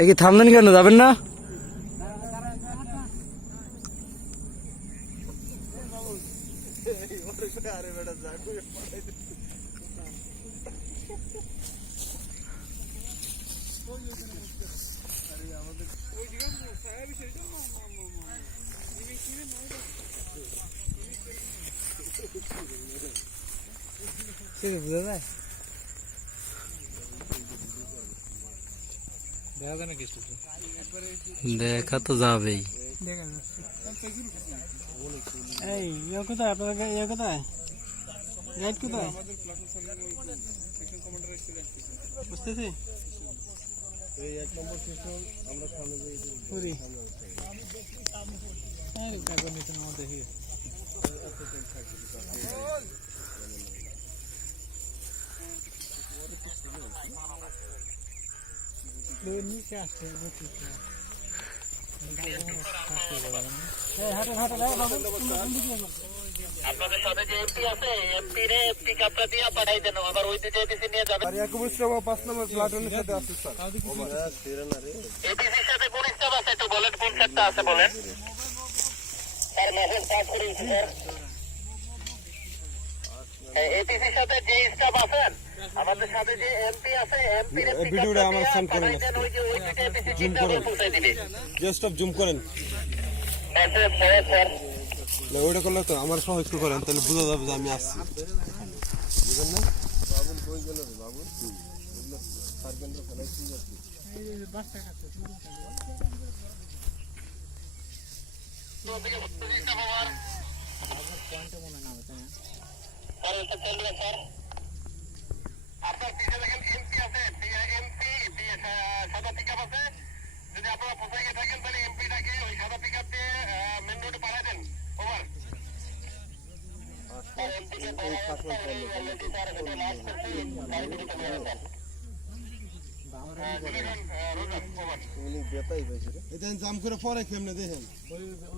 এ কি থামলেন কেন, যাবেন না? দেখা তো যাবেই। এই কোথায় আপনার কোথায় গাইড কোথায় বুঝতেছি এই 1 নম্বর সেকশন আমরা সামনে যাই পুরি আর কাগজ নিতে না দেখি নিচে আসছে আপনাদের সাথে যে এমপি আছে এমপি রে পিকআপটা দিয়ে পাঠাই দেন আবার ওই দিকে এসে নিয়ে যাবেন। আর ইয়াকুব ইসলাম 5 নম্বর প্লাটুনের সাথে আছে স্যার। এপিসির সাথে কোন স্টাফ আছে একটু বলেন, কোন সেটটা আছে বলেন। স্যার মেসেজ পাস করুন স্যার। এপিসির সাথে যে স্টাফ আছেন আমাদের সাথে যে এমপি আছে এমপি রে ভিডিওটা আমার সেন্ড করেন, ওই যে ওই দিকে এপিসি জুম করেন, পৌঁছে দিবে। জাস্ট অফ জুম করেন। মেসেজ স্যার না ওইটা করলে তো আমার সহ একটু করেন, তাহলে বোঝা যাবে যে আমি আসছি, বুঝলেন না? বাবুল কই গেল রে বাবুল? স্যার কেন্দ্র ফেলাইছি যাচ্ছে এই বাসটা কাছে তো দিকে স্টাফ ওভার পয়েন্টে মনে না হতে স্যার এটা চলবে স্যার। আপনার পিছে দেখেন এমপি আছে, এমপি সাদা পিকআপ আছে, যদি আপনারা কোথায় গিয়ে থাকেন তাহলে এমপিটাকে ওই সাদা পিকআপ দিয়ে মেন রোডে পাঠিয়ে দেন। ওভার স্যার এমপিকে অলরেডি স্যার এটা লাস্ট করছি গাড়ি থেকে চলে যাবেন রোজান ওভার। তুমি বেতাই পাইছি রে, এটা জাম করে পরে কেমনে দেখেন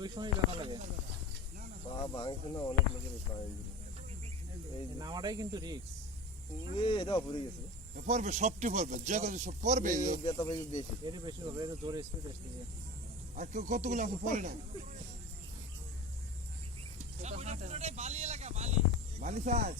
ওই সময় দেখা লাগে বাবা ভাঙছে না অনেক লোকের পায় এই নামাটাই কিন্তু রিস্ক এটা পড়ে গেছে, পড়বে সবটি পড়বে, যে কথা সব পড়বে, বেতা পাইবে বেশি, এর বেশি হবে, এর জোরে স্পিড আসছে। আর কতগুলো আছে পড়ে না বালি সাজ